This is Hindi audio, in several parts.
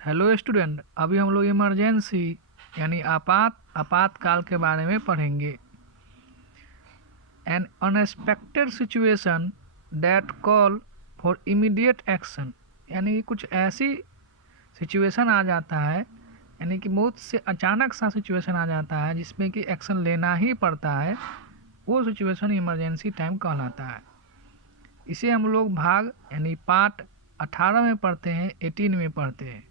हेलो स्टूडेंट, अभी हम लोग इमरजेंसी यानी आपातकाल के बारे में पढ़ेंगे। N unexpected situation that call for immediate action, यानी कुछ ऐसी सिचुएशन आ जाता है, यानी कि बहुत से अचानक सा सिचुएशन आ जाता है जिसमें कि एक्शन लेना ही पड़ता है। वो सिचुएशन इमरजेंसी टाइम कहलाता है। इसे हम लोग भाग यानी पार्ट 18 में पढ़ते हैं, 18 में पढ़ते हैं।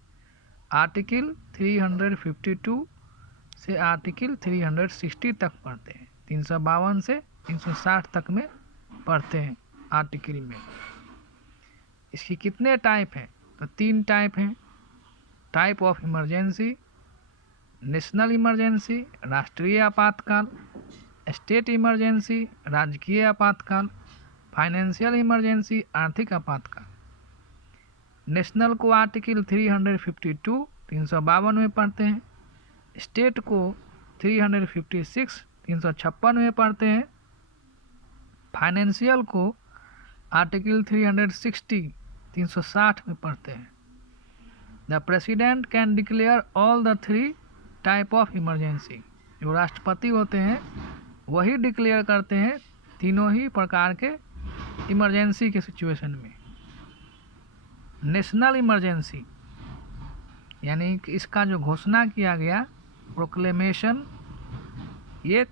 आर्टिकल 352 से आर्टिकल 360 तक पढ़ते हैं। 352 से 360 तक में पढ़ते हैं आर्टिकल में। इसकी कितने टाइप हैं? तो 3 टाइप हैं। Type of emergency, national emergency राष्ट्रीय आपातकाल, स्टेट इमरजेंसी राजकीय आपातकाल, फाइनेंशियल इमरजेंसी आर्थिक आपातकाल। नेशनल को आर्टिकल 352 352 में पढ़ते हैं। स्टेट को 356 356 में पढ़ते हैं। फाइनेंशियल को आर्टिकल 360 360 में पढ़ते हैं। The president can declare all the 3 type of emergency. जो राष्ट्रपति होते हैं वही डिक्लेयर करते हैं तीनों ही प्रकार के इमरजेंसी के सिचुएशन में। नेशनल इमरजेंसी यानी कि इसका जो घोषणा किया गया, प्रोक्लेमेशन, ये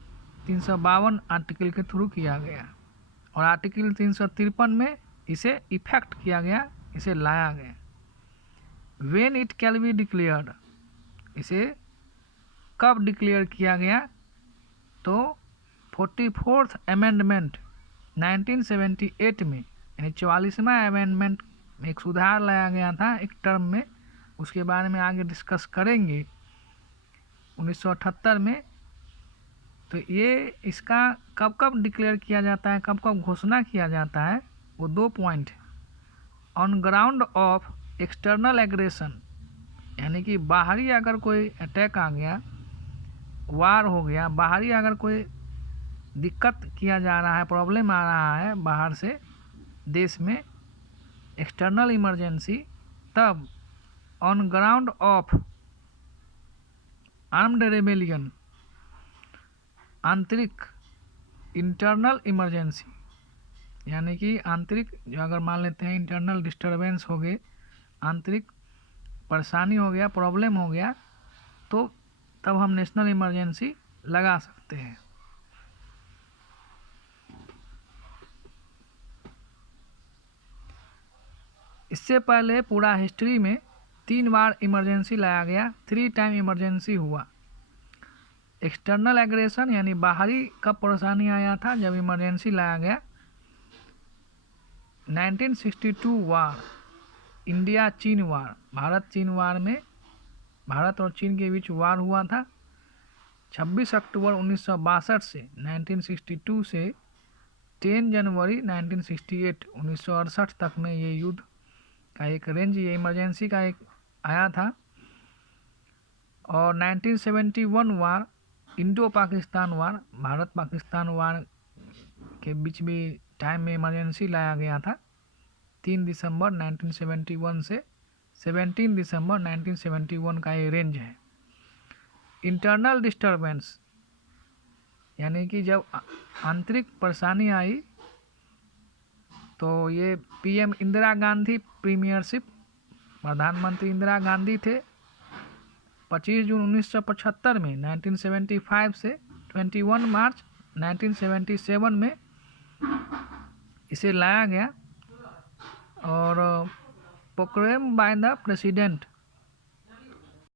352 आर्टिकल के थ्रू किया गया और आर्टिकल 353 में इसे इफेक्ट किया गया, इसे लाया गया। When it can be declared, इसे कब डिक्लेयर किया गया? तो 44th अमेंडमेंट 1978 में, यानी 44वां अमेंडमेंट में एक सुधार लाया गया था एक टर्म में, उसके बारे में आगे डिस्कस करेंगे 1978 में। तो ये इसका कब कब डिक्लेयर किया जाता है, कब कब घोषणा किया जाता है, वो 2 point. On ground of external aggression, यानी कि बाहरी अगर कोई अटैक आ गया, वार हो गया, बाहरी अगर कोई दिक्कत किया जा रहा है, प्रॉब्लम आ रहा है बाहर से देश में, एक्सटर्नल इमरजेंसी, तब on ground of armed rebellion, आंतरिक इंटरनल इमरजेंसी, यानी कि आंतरिक जो अगर मान लेते हैं इंटरनल डिस्टरबेंस हो गए, आंतरिक परेशानी हो गया, प्रॉब्लम हो गया, तो तब हम नेशनल इमरजेंसी लगा सकते हैं। इससे पहले पूरा हिस्ट्री में 3 बार इमरजेंसी लाया गया, 3 टाइम इमरजेंसी हुआ। एक्सटर्नल एग्रेशन यानी बाहरी कब परेशानी आया था, जब इमरजेंसी लाया गया। 1962 वार, इंडिया चीन वार, भारत चीन वार में भारत और चीन के बीच वार हुआ था। 26 अक्टूबर 1962 से 1962 से 10 जनवरी 1968 1968 तक में ये युद्ध का एक रेंज, ये इमरजेंसी का एक आया था। और 1971 वार, इंडो पाकिस्तान वार, भारत पाकिस्तान वार के बीच भी टाइम में इमरजेंसी लाया गया था। 3 दिसंबर 1971 से 17 दिसंबर 1971 का ये रेंज है। इंटरनल डिस्टरबेंस यानी कि जब आंतरिक परेशानी आई, तो ये पीएम इंदिरा गांधी प्रीमियरशिप, प्रधानमंत्री इंदिरा गांधी थे। 25 जून 1975 में 1975 से 21 मार्च 1977 में इसे लाया गया और प्रोक्लेम बाय द प्रेसिडेंट